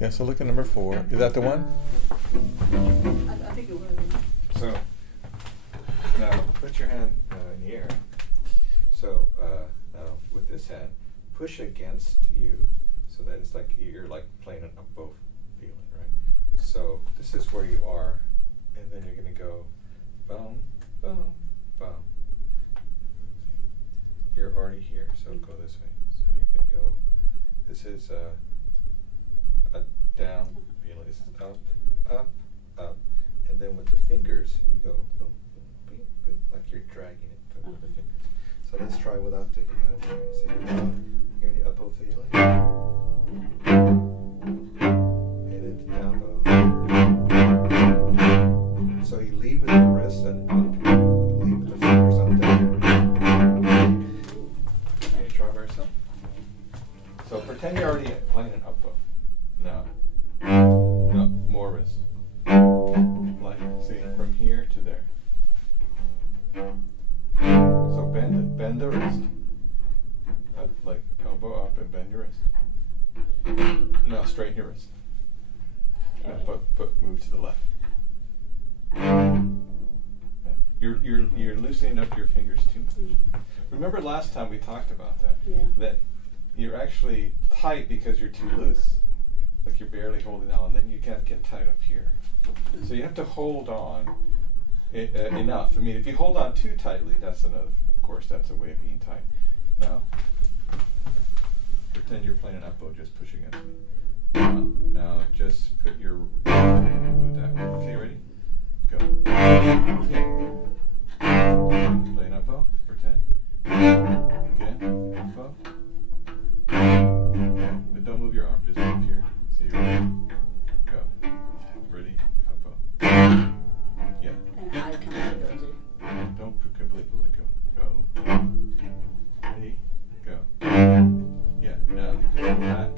Yeah, so look at number 4. Is that the one? I think it was. So, now put your hand in the air. So, now with this hand, push against you so that it's like you're like playing an up-bow feeling, right? So, this is where you are, and then you're going to go bum, bum, bum. You're already here, so go this way. So you're going to go, this is a down feeling. This is up, up, up. And then with the fingers, you go boom, boom, boom, boom, like you're dragging it with the fingers. So let's try without the hand. So you're in the up bow feeling. And then the down bow. So you lead with the wrist and up. Lead with the fingers on down. Can you try by yourself? So pretend you're already playing an up bow. No. No, more wrist. Like, see, from here to there. So bend the wrist. Like elbow up and bend your wrist. No, straighten your wrist. Move to the left. You're loosening up your fingers too much. Remember last time we talked about that? Yeah. That you're actually tight because you're too loose. Like you're barely holding on, and then you can't get tight up here. So you have to hold on enough. I mean, if you hold on too tightly, that's another, of course, that's a way of being tight. Now, pretend you're playing an up bow, just push against me. Now just put your, move that way. Okay, ready? Go. Okay. Play an up bow, pretend. Again, up bow. Okay, but don't move your arm, just move here. So you're ready. Go. Ready? Up bow. Yeah. And I can let go too. Don't completely let go. Go. Ready? Go. Yeah. Now go back.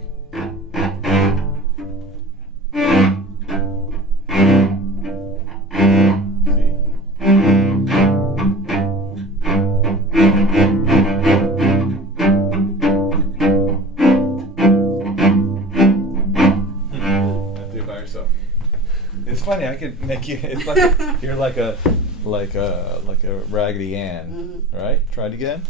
See? Do it by yourself. It's funny. I could make you. It's like you're like a Raggedy Ann, right? Try it again.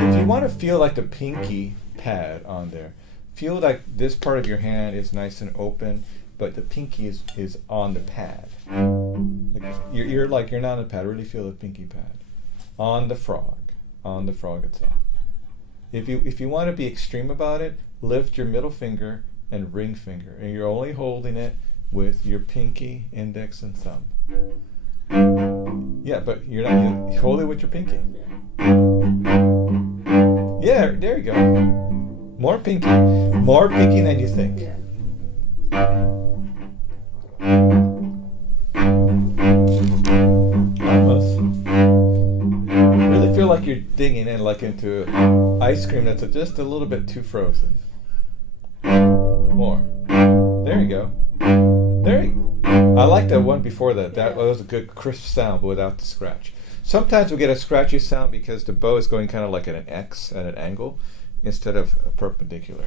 If you want to feel like the pinky pad on there, feel like this part of your hand is nice and open, but the pinky is on the pad. Like you're not on the pad. Really feel the pinky pad on the frog itself. If you want to be extreme about it, lift your middle finger and ring finger, and you're only holding it with your pinky, index, and thumb. Yeah, but you're not. You hold it with your pinky. Yeah, there you go. More pinky than you think. Yeah. Almost. Really feel like you're digging in, like into ice cream that's just a little bit too frozen. More. There you go. There you go. I like that one before that. That was a good crisp sound, but without the scratch. Sometimes we get a scratchy sound because the bow is going kind of like at an X at an angle instead of a perpendicular.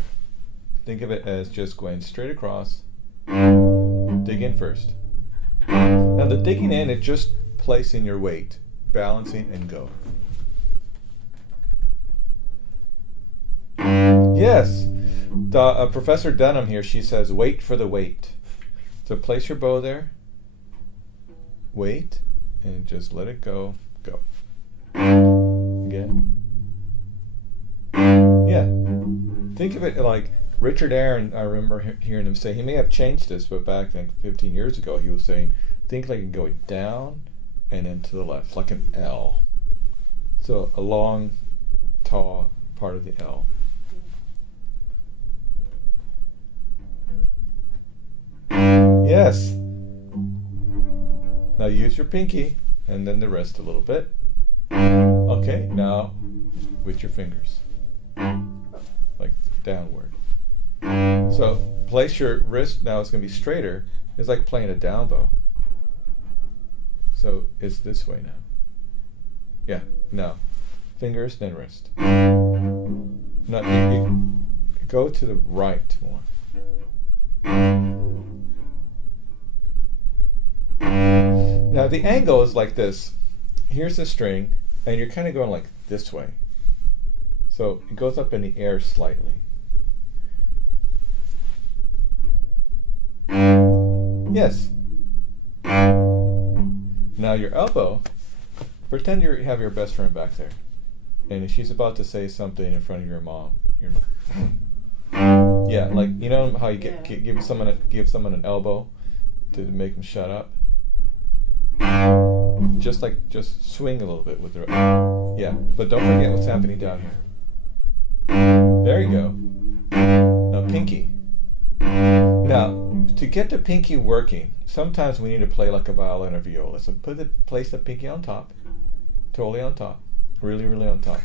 Think of it as just going straight across. Dig in first. Now the digging in is just placing your weight, balancing, and go. Yes. Professor Dunham here, she says, wait for the weight. So place your bow there, wait, and just let it go. Go. Again. Yeah. Think of it like Richard Aaron, I remember hearing him say, he may have changed this, but back like 15 years ago, he was saying, think like it going down and then to the left, like an L. So a long, tall part of the L. Yes. Now use your pinky and then the rest a little bit. Okay, now with your fingers. Like downward. So place your wrist, now it's going to be straighter. It's like playing a down bow. So it's this way now. Yeah, now. Fingers, then wrist. go to the right more. Now the angle is like this. Here's the string, and you're kind of going like this way. So it goes up in the air slightly. Yes. Now your elbow, pretend you have your best friend back there, and she's about to say something in front of your mom. You're like, yeah, like you know how you give someone an elbow to make them shut up. Just swing a little bit with the yeah, but don't forget what's happening down here. There you go. Now pinky. Now to get the pinky working, sometimes we need to play like a violin or viola. So place the pinky on top, totally on top, really on top,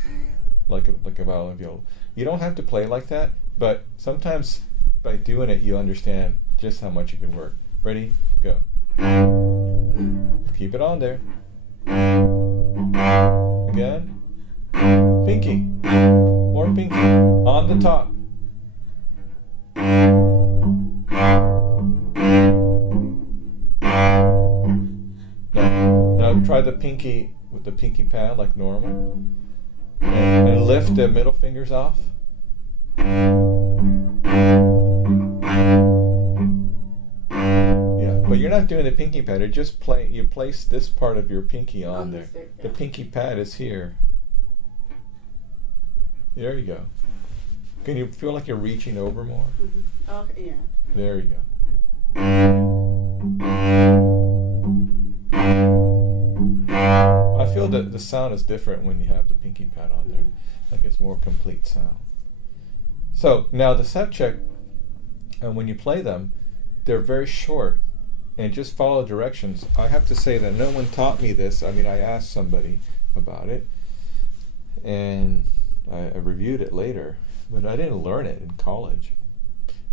like a violin or viola. You don't have to play like that, but sometimes by doing it, you understand just how much you can work. Ready? Go. Keep it on there. Again. Pinky. More pinky. On the top. Now try the pinky with the pinky pad like normal. And lift the middle fingers off. But you're not doing the pinky pad. You're just you place this part of your pinky on there. The pinky pad is here. There you go. Can you feel like you're reaching over more? Mm-hmm. Okay, yeah. There you go. I feel that the sound is different when you have the pinky pad on there. Like it's more complete sound. So now the step check, and when you play them, they're very short. And just follow directions. I have to say that no one taught me this. I mean, I asked somebody about it, and I reviewed it later, but I didn't learn it in college.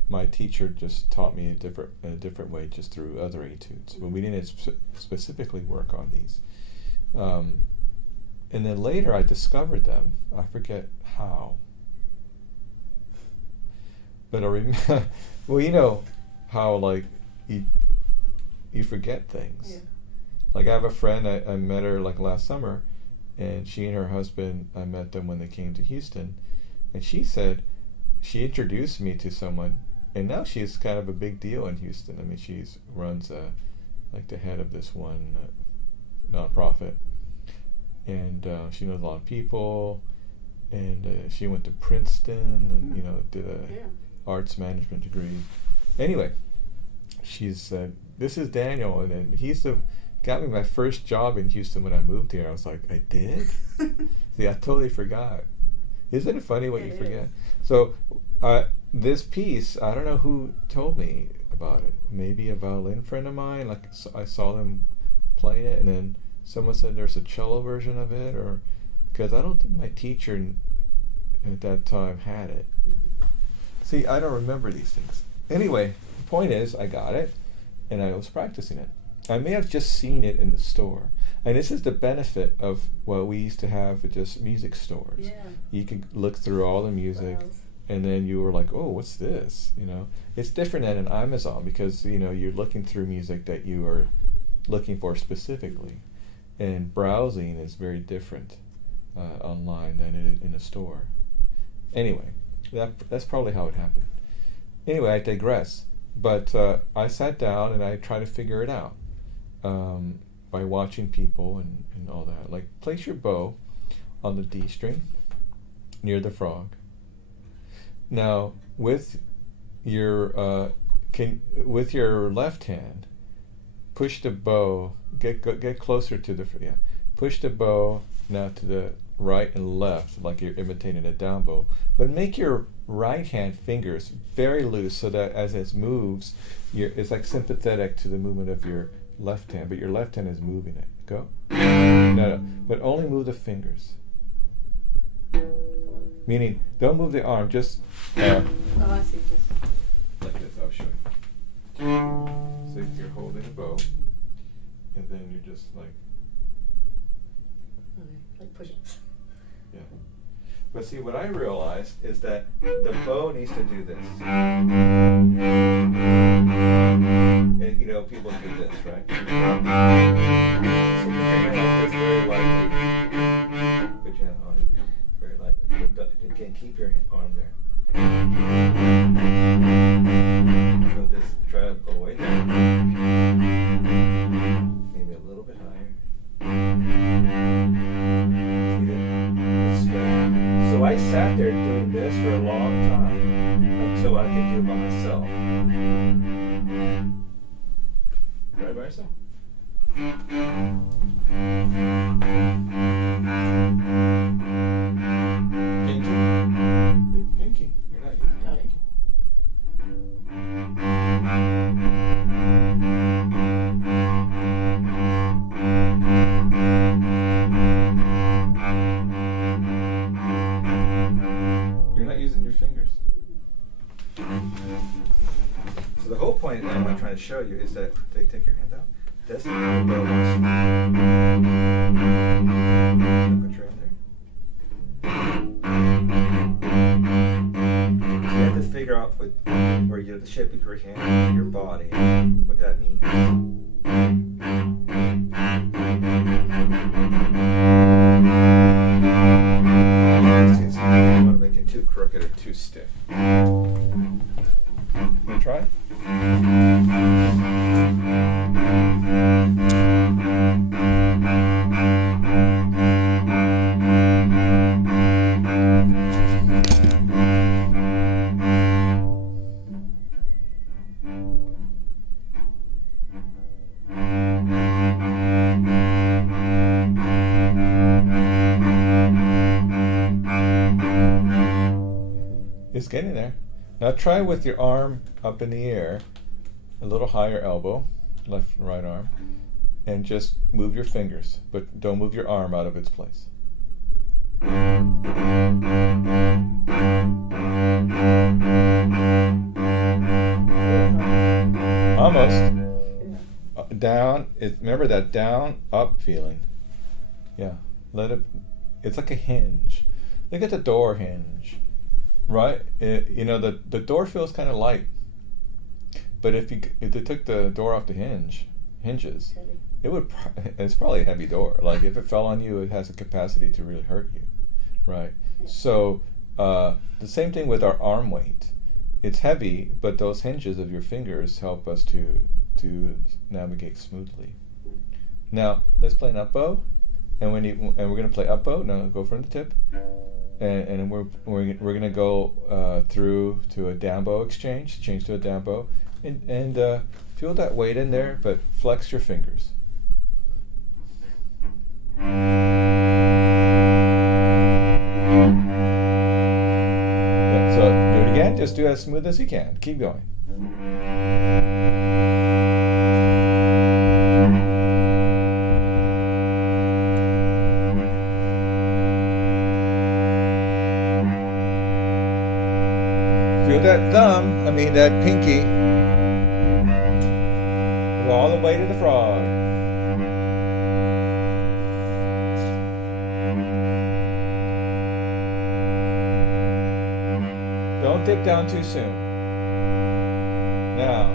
My teacher just taught me a different way, just through other etudes. But we didn't specifically work on these. And then later I discovered them. I forget how. But I remember, well, you know how like you forget things. Yeah. Like I have a friend, I met her like last summer, and she and her husband, I met them when they came to Houston, and she said, she introduced me to someone, and now she's kind of a big deal in Houston. I mean, she's runs like the head of this one nonprofit, and she knows a lot of people, and she went to Princeton, and you know, did a arts management degree. Anyway, she said, "This is Daniel," and then got me my first job in Houston when I moved here. I was like, "I did?" See, I totally forgot. Isn't it funny what you forget? So, this piece, I don't know who told me about it. Maybe a violin friend of mine. Like I saw them playing it, and then someone said there's a cello version of it, or because I don't think my teacher at that time had it. Mm-hmm. See, I don't remember these things. Anyway, the point is, I got it, and I was practicing it. I may have just seen it in the store. And this is the benefit of what we used to have at just music stores. Yeah. You could look through all the music, and then you were like, oh, what's this? You know, it's different than an Amazon because, you know, you're looking through music that you are looking for specifically. And browsing is very different online than it is in a store. Anyway, that's probably how it happened. Anyway, I digress. But I sat down and I tried to figure it out by watching people and all that. Like, place your bow on the D string near the frog. Now, with your left hand, push the bow. Get closer to the push the bow now to the right and left, like you're imitating a down bow. But make your right hand fingers very loose so that as it moves, it's like sympathetic to the movement of your left hand, but your left hand is moving it. Go. No, but only move the fingers. Meaning, don't move the arm, just oh, I see. Just like this, I'll show you. So you're holding a bow, and then you're just like, okay, like pushing. yeah. But see, what I realized is that the bow needs to do this. And, you know, people do this, right? So put your hand like this very lightly. Put your hand on it very lightly. But again, keep your arm there. So just try to pull away there. Maybe a little bit higher. See that? It's good. So I sat there doing this for a long time until I could do it by myself. Right by yourself. Pinky? Pinky. You're not using your pinky. You're not using your fingers. So the whole point that I'm trying to show you is that take your hand out. That's the bow wants. Put your hand there. So you have to figure out where you the shape of your hand and your body, what that means. You don't want to make it too crooked or too stiff. Want to try it? It's getting there. Now try with your arm up in the air, a little higher elbow, left and right arm, and just move your fingers, but don't move your arm out of its place. Almost. Down. Remember that down, up feeling. Yeah. Let it. It's like a hinge. Look at the door hinge. Right, you know the door feels kind of light, but if they took the door off the hinges, it would. It's probably a heavy door. Like if it fell on you, it has a capacity to really hurt you, right? So the same thing with our arm weight. It's heavy, but those hinges of your fingers help us to navigate smoothly. Now let's play an up bow, and we're going to play up bow. Now go from the tip. And we're gonna go through to a down bow exchange, change to a down bow, and feel that weight in there, but flex your fingers. Yeah, so do it again. Just do it as smooth as you can. Keep going. Feel that thumb, that pinky, go all the way to the frog. Don't dip down too soon. Now,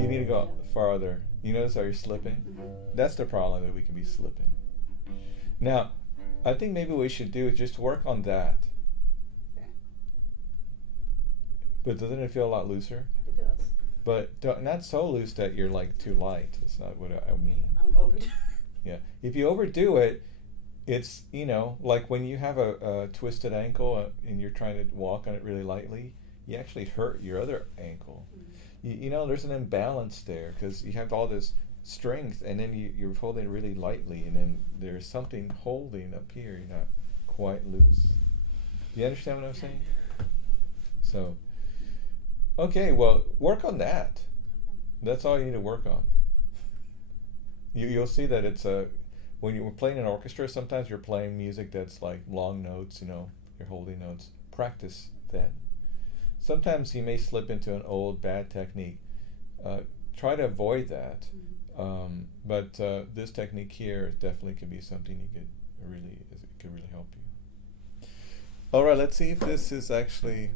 you need to go farther. You notice how you're slipping? That's the problem, that we can be slipping. Now, I think maybe what we should do is just work on that. But doesn't it feel a lot looser? It does. But not so loose that you're like too light. It's not what I mean. I'm overdoing. Yeah. If you overdo it, it's, like when you have a twisted ankle and you're trying to walk on it really lightly, you actually hurt your other ankle. Mm-hmm. There's an imbalance there because you have all this strength and then you're holding it really lightly and then there's something holding up here. You're not quite loose. Do you understand what I'm saying? So, okay, well, work on that. That's all you need to work on. You'll see that it's when you're playing an orchestra, sometimes you're playing music that's like long notes, you're holding notes. Practice that. Sometimes you may slip into an old bad technique. Try to avoid that. But this technique here definitely can be something it could really help you. All right, let's see if this is actually